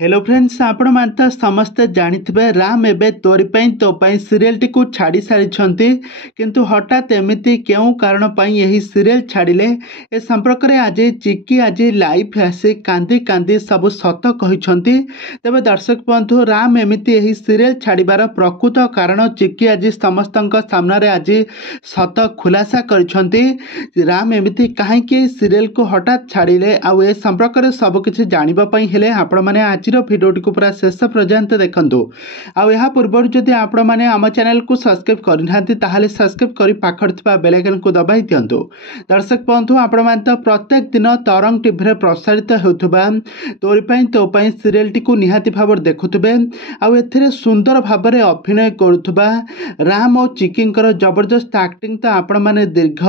Hello friends आपण मान तो समस्ते जानिथिबे राम एबे तोरी पई तो पई सीरियल टी को छाड़ी सारी किंतु हठात एमिति केउ कारण पई यही सीरियल छाड़िले ए संपर्क रे आज चिक्की आज लाइव आसी कांदी कांदी सब सत कहिसंती। तबे दर्शक बंधु राम एमिति यही सीरियल छाड़िबार प्रकृत कारण चिक्की आज समस्तक सामना रे आज सत खुलासा करिसंती। राम एमिति काहे कि सीरियल को हठात छाड़िले आ ए संपर्क रे सब किछि जानिबा पई हेले आपण माने आज भिडियोटी को पूरा शेष पर्यंत देखंतु। आ पूर्व जदि आपण माने आम चैनल को सब्सक्राइब करना ताहले सब्सक्राइब करी पाखर थिबा बेल आइकन को दबाई दियंतु। दर्शक बंधु आपण माने तो प्रत्येक दिन तरंग टीवी रे प्रसारित होउथबा तोरी पई तो पई सीरियल टी को निहाती भाव देखुथबे आ एथिरे सुंदर भाव रे अभिनय करुथबा राम और चिक्कींकर जबरदस्त एक्टिंग तो आपण माने दीर्घ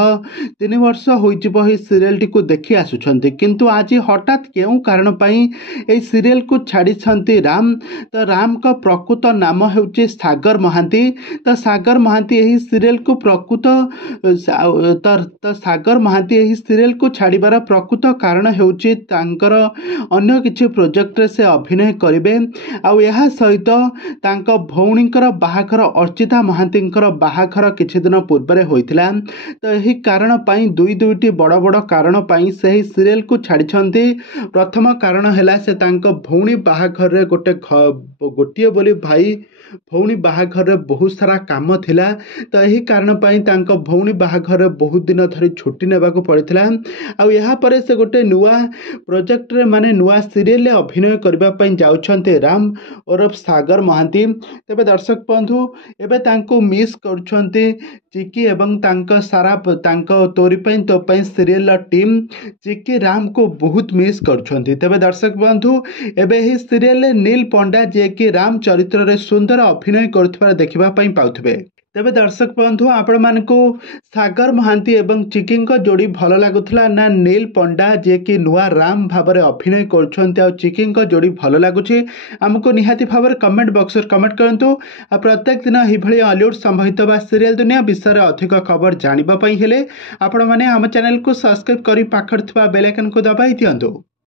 3 वर्ष होइजिबो ही सीरियल टी को देखि आसुछंती। किंतु आज हठात केउ कारण पई ए सीरियल को छाड़ी राम तो राम का प्रकृत नाम होउची सागर महांती। तो सागर महांती यही सीरियल को प्रकृत तो सागर महांती यही सीरियल को छाड़िबार प्रकृत कारण होउची तांकर अन्य किछि प्रोजेक्ट रे से अभिनय करिवे आ यहा सहित तांको भौणीकर बाहाघर अर्चिता महांतीकर बाहाघर किछि दिन पूर्व रे होइथिला। तो यही कारण पई दुईटी बड़ बड़ कारण पई सही सीरियल को छाड़ी। प्रथम कारण हैला से तांको भौणी बाहाघर रे गोटे बोली भाई भौणी बाहाघर रे बहुत सारा काम थिला। तो यही कारण पई तांको भौणी बाहाघर रे बहुत दिन धरी छुट्टी नेबा को पड़िथिला आ यहा परे से गोटे नुआ प्रोजेक्ट रे माने नुआ सीरियल रे अभिनय करबा पई जाउछन्ते राम और सागर महांती। तबे दर्शक बंधु एबे तांको मिस करछन्ते चिक्की एवं तांको सारा तांको तोरी पई तो पई सीरियल टीम चिक्की राम को बहुत मिस करछन्ते। तबे दर्शक बंधु एबे ही सीरियल नील पंडा जे कि राम चरित्र रे सुंदर अभिनय करथिबार देखिबा पई पाउथबे। तेबे दर्शक बंधु आपण मानकु सागर महांती एवं चिक्की को जोड़ी भल लागुथला ना नील पंडा जे कि नुआ राम भाव में अभिनय करछन्ते आ चिक्की को जोड़ी भल लागुछि हमको निहाती भाव में कमेंट बॉक्स रे कमेंट करंतु। आ प्रत्येक दिन एही भली हॉलीवुड संबंधित बा सीरियल दुनिया विषय रे अधिक खबर जानिबा पई हेले आपण माने हम चैनल को सब्सक्राइब करी पाखर थिबा बेल आइकन को दबाई दियंतु।